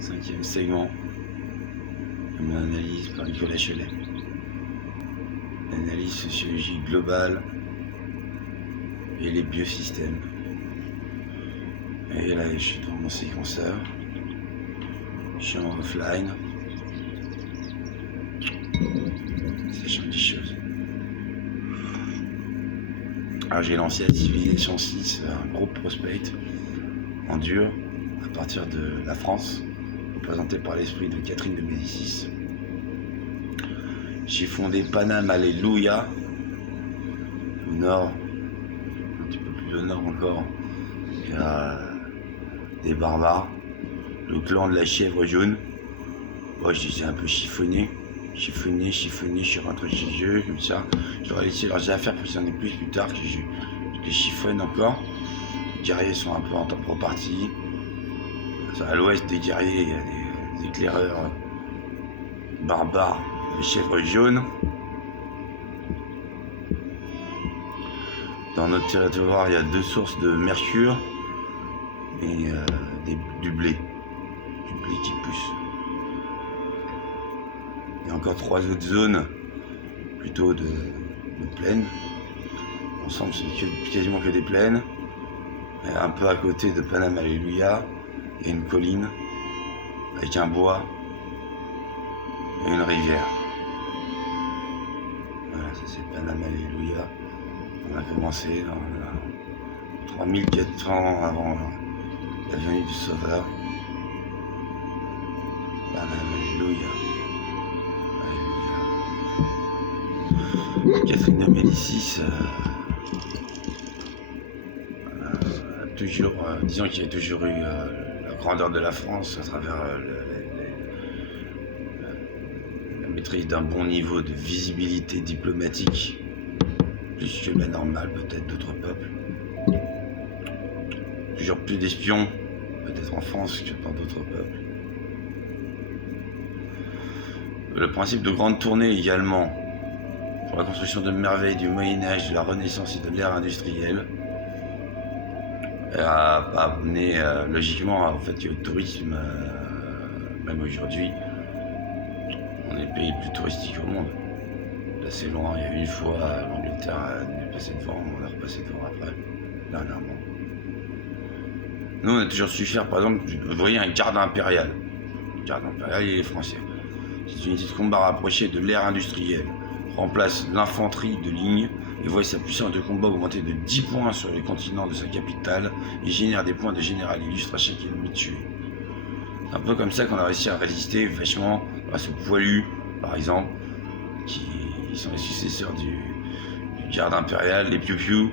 5e segment de mon analyse par Nicolas Chelet. L'analyse sociologique globale et les biosystèmes. Et là, je suis dans mon séquenceur. Je suis en offline. Ça change des choses. Alors j'ai lancé la Civilisation 6, un groupe prospect en dur à partir de la France, représenté par l'esprit de Catherine de Médicis. J'ai fondé Paname Alléluia, au nord, un petit peu plus au nord encore, il y a des barbares, le clan de la chèvre jaune. Moi je disais un peu chiffonné, je suis rentré chez eux, comme ça. Je leur ai laissé leurs affaires pour qu'ils en aient plus tard, que je les chiffonne encore. Les guerriers sont un peu en temps repartis. À l'ouest des guerriers, il y a des éclaireurs barbares, les chèvres jaunes. Dans notre territoire, il y a 2 sources de mercure et du blé qui pousse. Il y a encore 3 autres zones, plutôt de plaines. Ensemble, c'est quasiment que des plaines. Et un peu à côté de Paname Alléluia, il y a une colline avec un bois et une rivière. Voilà, ça c'est Paname Alléluia. On a commencé dans 3400 ans avant la venue du Sauveur. Paname Alléluia. Alléluia. Catherine de Médicis toujours, disons qu'il y a toujours eu la grandeur de la France à travers la maîtrise d'un bon niveau de visibilité diplomatique, plus que la normale peut-être d'autres peuples. Toujours plus d'espions, peut-être en France que dans d'autres peuples. Le principe de grande tournée également, pour la construction de merveilles du Moyen-Âge, de la Renaissance et de l'ère industrielle, a amené logiquement au fait que le tourisme, même aujourd'hui, on est le pays le plus touristique au monde. Assez loin, il y a une fois l'Angleterre est passée devant, on a repassé devant après, dernièrement. Nous on a toujours su faire, par exemple, vous voyez un garde impérial. Le garde impérial, il est français. C'est une unité de combat rapprochée de l'ère industrielle. Remplace l'infanterie de ligne et voit sa puissance de combat augmenter de 10 points sur le continent de sa capitale et génère des points de général illustre à chaque ennemi tué. C'est un peu comme ça qu'on a réussi à résister vachement grâce aux poilus, par exemple, qui sont les successeurs du garde impérial, les piou-piou,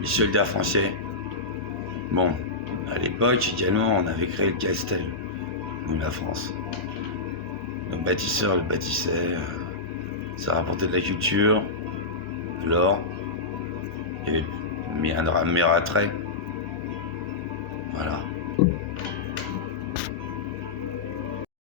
les soldats français. Bon, à l'époque également, on avait créé le Castel, nous la France. Nos bâtisseurs le bâtissaient, ça rapportait de la culture, de l'or, il y avait un meilleur attrait. Voilà.